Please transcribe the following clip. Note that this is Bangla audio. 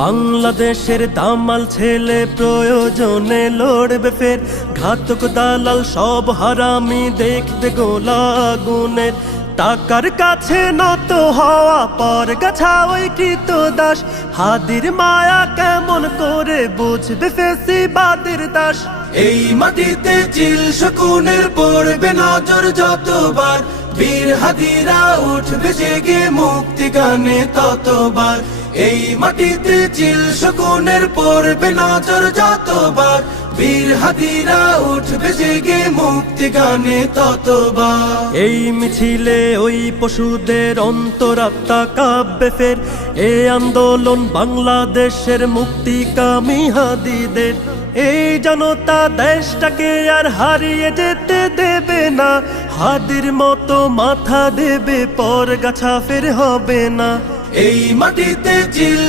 বাংলাদেশের দামাল ছেলে প্রয়োজনে লড়বে ফের, ঘাতক দালাল সব হারামি দেখবে গোলা গুনের। টাকার কাছে নত হওয়া পর গাছা ওই কৃত দাস, হাদির মায়া কেমন করে বুঝবে ফেসিবাদের দাস। এই মাটিতে চিল শকুনের পড়বে নজর যতবার, বীর হাদিরা উঠবে জেগে মুক্তি গানে ততবার। এই মাটিতে চিল শকুনের পড়বে নজর যতবার, বীর হাদিরা উঠবে জেগে মুক্তি গানে ততবার। এই মিছিলে ওই পশুদের অন্তরাত্মা কাঁপবে ফের, এই আন্দোলন বাংলাদেশের মুক্তিকামী হাদিদের। এই জনতা দেশটাকে আর হারিয়ে যেতে দেবে না, হাদির মতো মাথা দেবে পর গাছা ফের হবে না। এই মাটিতে চিল